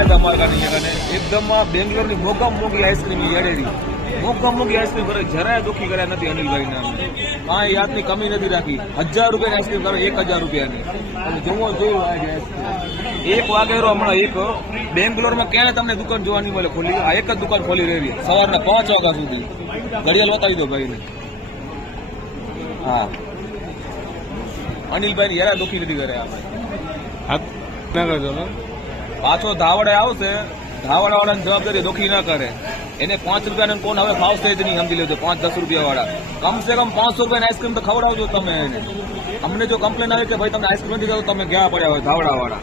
आया था हमारे कान एकदम बेंगलोर की मोगा मोगी आइसक्रीम यादेड़ी मोगा मोगी आइसक्रीम करे जरा दुखी करे नहीं अनिल भाई ने हाँ याद की कमी नहीं राखी 1000 रुपया आइसक्रीम करो 1000 रुपया जोવો જોયું એક વાગેરો હમણાં એક બેંગ્લોર માં ક્યાંય તમને દુકાન જોવા નહીં મળે ખોલી આ એક જ દુકાન ખોલી રહી સવારના 5 વાગ્યા સુધી ઘડિયાળ બતાવી દો ભાઈ ને હા અનિલભાઈ યાર દુખી નથી કરે પાછો ધાવડે આવશે ધાવડા વાળાની જવાબદારી દુખી ના કરે એને 5 રૂપિયા કોણ હવે ભાવ છે જ નહીં સમજી લેજો 5-10 રૂપિયા વાળા કમસે કમ 500 રૂપિયાની આઈસ્ક્રીમ તો ખવડાવજો તમે એને અમને જો કમ્પ્લેન આવે કે ભાઈ તમને આઈસ્ક્રીમ નથી ખાવ તમે ગયા પડ્યા હોય ધાવડા વાળા